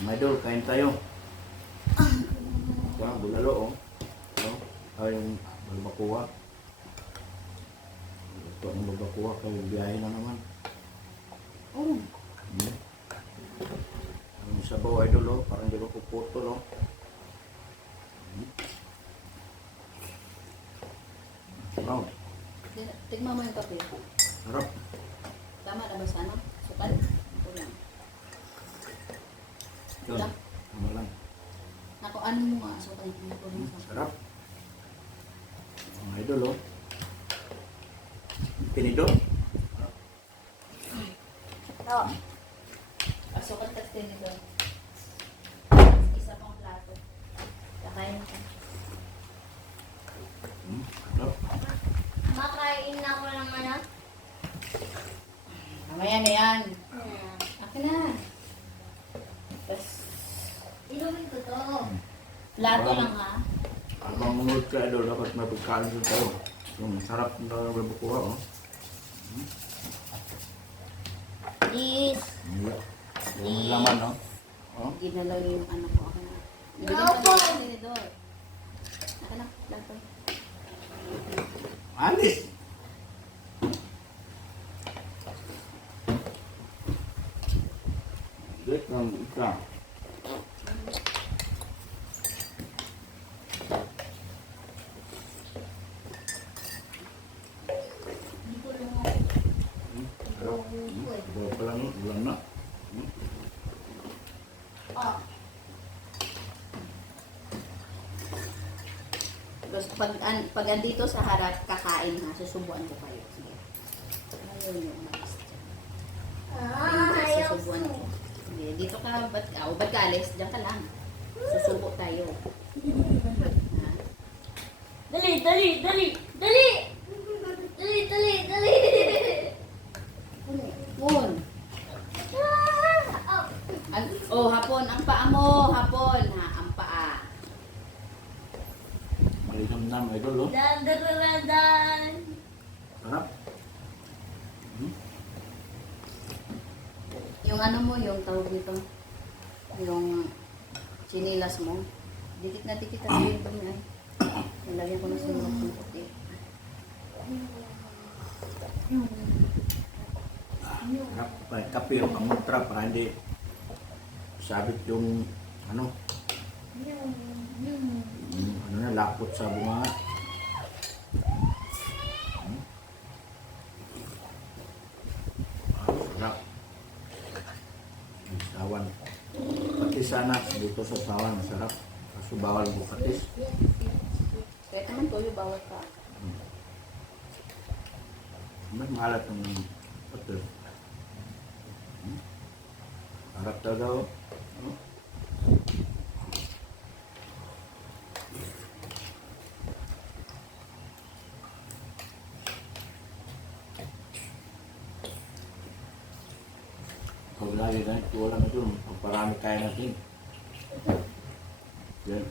Mga idol, kain tayo. Ito, bulalo, oh. Ito, yung barbacoa. Ito ang barbacoa, kayo biyahe na naman. Oh. Ang sabaw, idol, oh. Parang di ba puputol, oh. Wow, Tignan mo yung kape. sarap. Tama na ba sana? Sukal? Ito lang. Yun, Lang. tama lang. Naku, ano mo nga? Sukal yung ito lang. Sarap. Mga idol, oh. Tinido. Oo. Sukal kasi nito. Isa pang plato. Kakain ko. Sarap. Makain na ako ng ano? Mamaya na yan. Akin na. Tapos, Inumin ko to. plato lang ha. Habang munod ka, idol, dapat may pagkain din tayo. Yung sarap na barbacoa, oh. Please. Yung laman, no? Oh. Ginalaw yung ano ko. Akin na. Bigyan No, pa po. din yung tinidor. Akin na, plato. Alis! Dek ng isa. Hindi ko lang ako. Bawa pa lang, ulan na. Oh. Tapos pag andito sa harap, kakain ha. Susubuan ko kayo. Sige. Ayun yung umalis dyan. Ayaw Susubuan ko. ko. Sige, dito ka, ba't ka alis? Diyan ka lang. Susubo tayo. Ha? Dali, dali, dali, dali! Dali, dali, dali! Hapon. Oh, hapon. Ang paa mo. Hapon. Ha, ang paa. Malinam-nam, idol, oh. Dan. Sarap. Yung ano mo, yung tawag dito. Yung chinilas mo. Dikit na dikit ang dito niya. Nalagyan ko na sinulat ng puti. Sarap. Kape yung kamutra para hindi sabit yung ano na lapot sa bunga. Sarap. Sawan. Patis sana dito sa sawan masarap. Kaso bawal mo patis. Kaya naman toyo, bawal ka. May maalat ng patis. Harap talaga, oh. Oh. Pag lagi ganito, wala na ito. Pagparami kaya natin. Yan.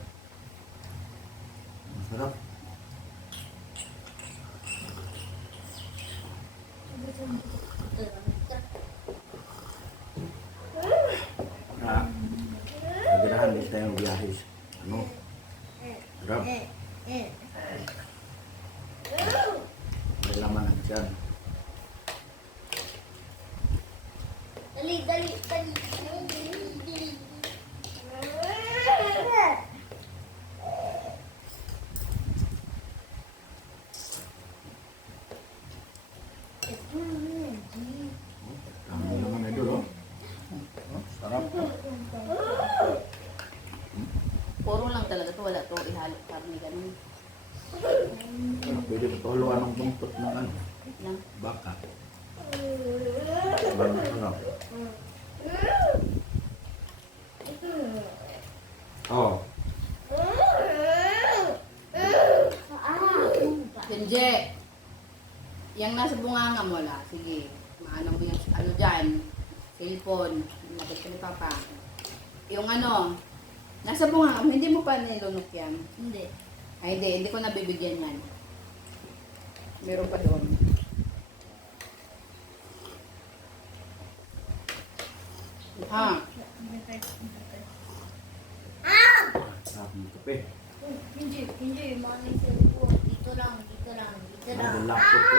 Masarap. Na, nagirahan din tayong biyahe. Ano? Sarap. May laman ang tiyan. Dali, dali, dali. Tama naman idol, oh. Oh, sarap. Puro lang talaga to, wala to ihalo karne ganun. Pwede pa tuluan ng buntot ng ano, Lang. baka. Sobrang sarap. Oh, Kenje, yung nasa bunganga mo la, sige, maano mo yung ano dyan, cellphone, nabit ka ni Papa. Yung ano, nasa bunganga mo, hindi mo pa nilunok yan. Hindi. Ay hindi ko nabibigyan yan. Meron pa doon. Ha? Ah! Sarap ng kape. Hindi, mami cellphone. Dito lang. Ang laptop ko.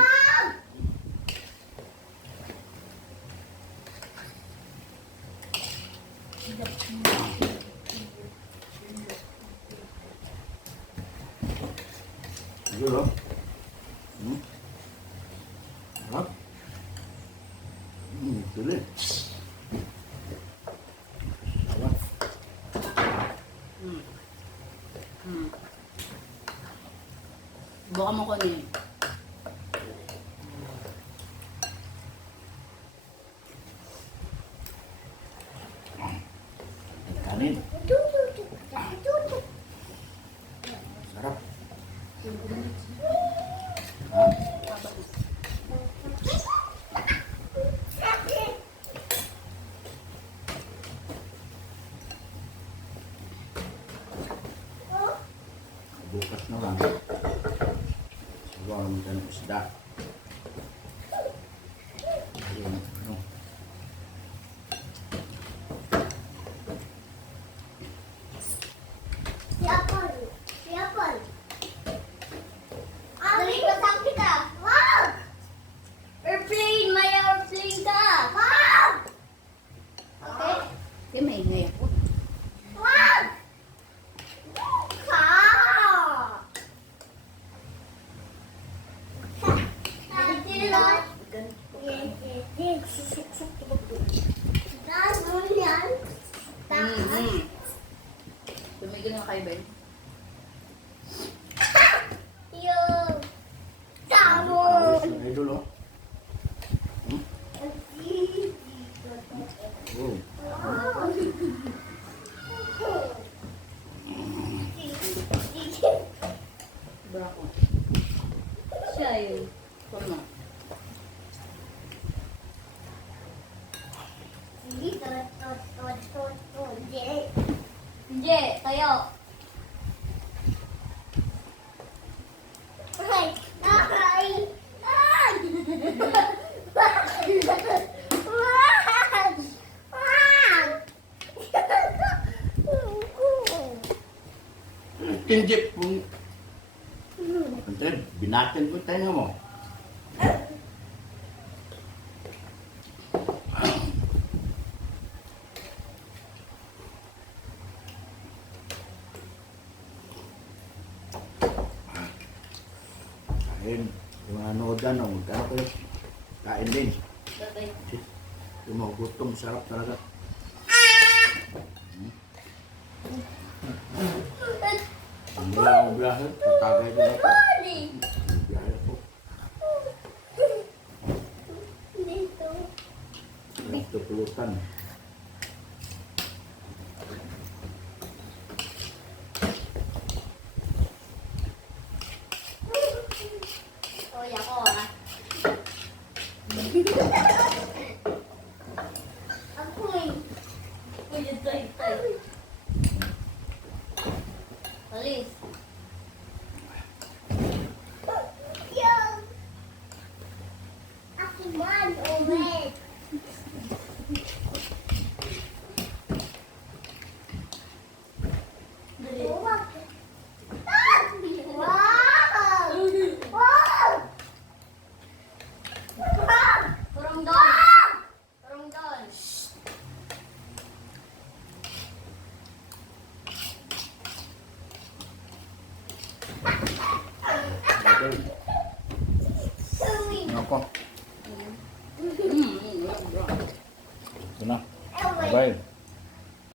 Ayun oh. Sarap. Tuloy. Sarap. Buka mo ko niya. Kanin. Sarap. Ha? Bukas na lang. Siguro naman tayo ng isda. Ayun, ano. Siapon. Dali ko sa kita. Wow! Airplane, may airplane ka. Wow! Okay? Di maingay ako. Wow! Ka! Tilot. Danon yan. Tumigil nga kayo, Ben. Yung tamo. Ayos na idol oh. Oh. Brako. Siya yun. Kurma. Hindi, kayo. Ay! Ay! Ay! Wag! Wag! Tinjip kung... Antay, binatin ko tayo mo. Kain. Yung ano dyan, magkano kayo? Kain din. Yung mga gutom, sarap talaga. Ang mula akong biyahe, tatagay din ako. Biyahe ako. Dito. Dito pulutan. Oy, ako ah. Ako eh. Uy, ito. Alis. Yung. Aki man, ulit. Wow! Wow! Turong doon! Turong doon! Bagay. Swimming! Ano ko? Bra. Ito na. Away! Bye.